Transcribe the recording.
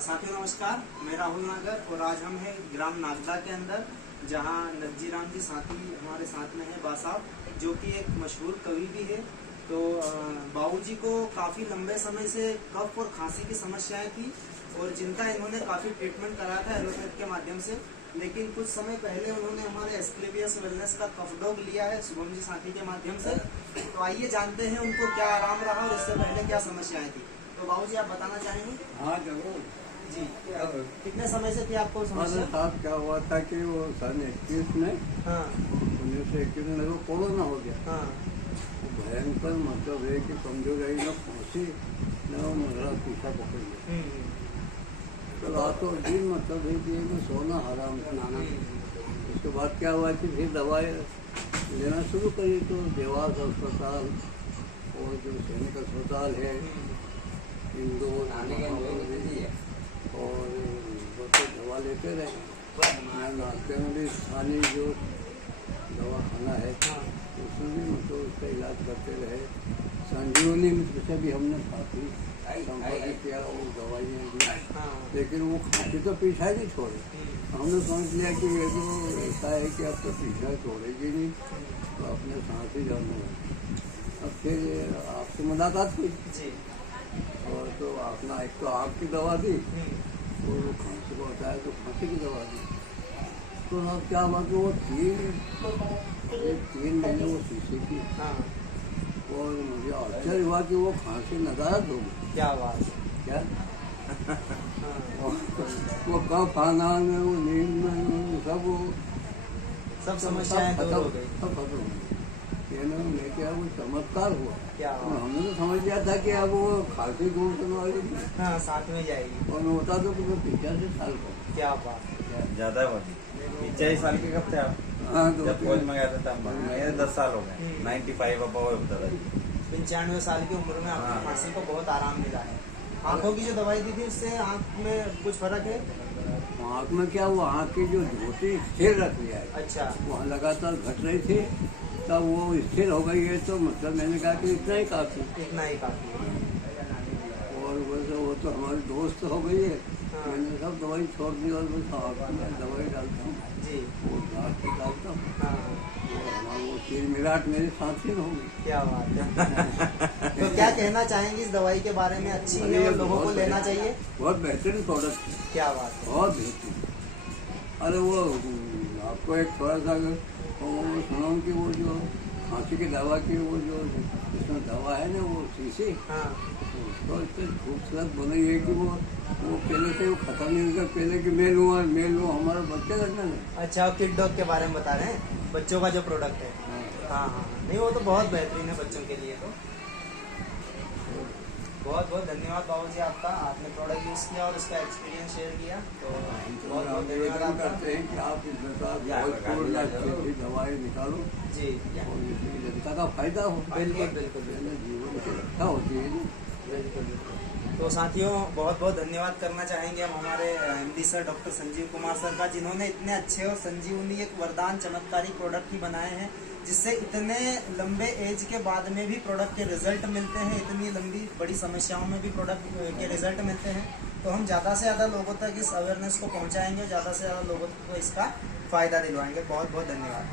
साथियों नमस्कार, मैं राहुल नागर और आज हम हैं ग्राम नागदा के अंदर, जहां नगजी राम जी साथी हमारे साथ में है बासाब, जो कि एक मशहूर कवि भी है। तो बाबूजी को काफ़ी लंबे समय से कफ और खांसी की समस्याएं थी और जिनका इन्होंने काफ़ी ट्रीटमेंट कराया था एलोपैथ के माध्यम से। लेकिन कुछ समय पहले उन्होंने हमारे एस्क्लेपियस वेलनेस का कफ डॉग लिया है शुभम जी साथी के माध्यम से। तो आइए जानते हैं उनको क्या आराम रहा और इससे पहले क्या समस्याएं थी। तो बाबूजी आप बताना चाहेंगे? हाँ जरूर जी। कितने समय से थी आपको समस्या? साहब क्या हुआ था कि वो सन 21 में, हाँ 1921 में वो कोरोना हो गया। हाँ भयंकर मतलब है कि कमजोर आई ना खांसी न मेरा पीछा पकड़ गया। तो रातों दिन मतलब है कि मैं सोना हराम खाना। उसके बाद क्या हुआ कि फिर दवाई लेना शुरू करी तो देवास अस्पताल और जो सैनिक अस्पताल है इंदौर और वो तो दवा लेते रहे। नाश्ते में भी स्थानीय जो दवाखाना है उसमें भी मतलब उसका इलाज करते रहे। संजीवनी मित्र से भी हमने काफ़ी संपर्क किया और दवाइयाँ दी, लेकिन वो खांसी तो पीछा ही नहीं छोड़े। हमने समझ लिया कि ये जो ऐसा है कि अब तो पीछा छोड़ेगी नहीं, तो अपने सांस ही जानने लगे। अब फिर आपसे मुलाकात हुई और तो अपना एक तो आँख की दवा दी और वो खांसी को बताया तो खांसी की दवा दी। तो अब क्या हुआ कि वो 3 महीने वो शीशे की और मुझे आश्चर्य हुआ कि वो खांसी नदारत हो गई। क्या बात है। क्या वो कफ आना में वो नींद में सब समस्याएं दूर हो गई। सब खत्म हो गई। मैं क्या वो चमत्कार हुआ। क्या हमने तो समझ लिया था कि अब वो खांसी दूर करने वाली थी। हाँ साथ में जाएगी। और मैं बता दूं कि मैं 85 साल का। क्या बात है। ज्यादा होती 45 साल के कब थे आप? हाँ जब फौज में गया था तब मेरे 10 साल हो गए। 95 अब होता था। 95 साल की उम्र में आपकी खांसी को बहुत आराम मिला है। आंखों की जो दवाई दी थी उससे आंख में कुछ फर्क है? आँख में क्या वो आँख की जो ज्योति स्थिर रख लिया है। अच्छा। वहाँ लगातार घट रही थी, तब वो स्थिर हो गई है। तो मतलब मैंने कहा कि इतना ही काफी। इतना ही काफी। और वो तो हमारी दोस्त हो गई है। मैंने सब दवाई छोड़ दी और बस आँख में दवाई डालता हूँ जी। वो दाँत पे डालता हूँ। हाँ। और हमारा वो तीर मिराट मेरे साथ ही होगी। क्या बात है। तो क्या कहना चाहेंगे इस दवाई के बारे में? अच्छी है और लोगों को लेना चाहिए? बहुत बेहतरीन प्रोडक्ट है। क्या बात है। बहुत बेहतरीन। अरे वो आपको एक थोड़ा सा सुनाऊँ कि वो जो खांसी की दवा की वो जो इसमें दवा है ना वो शीशी, उसको इतनी खूबसूरत बनाई है कि वो पहले से वो खत्म नहीं होगा। पहले कि मैं लूँ हमारे बच्चे करने लगे। अच्छा, किड डॉग के बारे में बता रहे हैं, बच्चों का जो प्रोडक्ट है। हाँ हाँ नहीं वो तो बहुत बेहतरीन है बच्चों के लिए। तो बहुत बहुत धन्यवाद बाबूजी आपका, आपने प्रोडक्ट यूज़ किया और उसका एक्सपीरियंस शेयर किया। तो बहुत बहुत धन्यवाद आपका। करते हैं कि आप इसमें अच्छी दवाई निकालो जी और जनता का फायदा हो। बिल्कुल बिल्कुल जीवन की रक्षा होती है। बिल्कुल। तो साथियों बहुत बहुत धन्यवाद करना चाहेंगे हम हमारे MD sir doctor Sanjeev Kumar sir का, जिन्होंने इतने अच्छे और संजीवनी एक वरदान चमत्कारी प्रोडक्ट ही बनाए हैं, जिससे इतने लंबे एज के बाद में भी प्रोडक्ट के रिजल्ट मिलते हैं। इतनी लंबी बड़ी समस्याओं में भी प्रोडक्ट के रिजल्ट मिलते हैं। तो हम ज़्यादा से ज़्यादा लोगों तक इस अवेयरनेस को पहुँचाएंगे, ज़्यादा से ज़्यादा लोगों को इसका फ़ायदा दिलवाएंगे। बहुत बहुत धन्यवाद।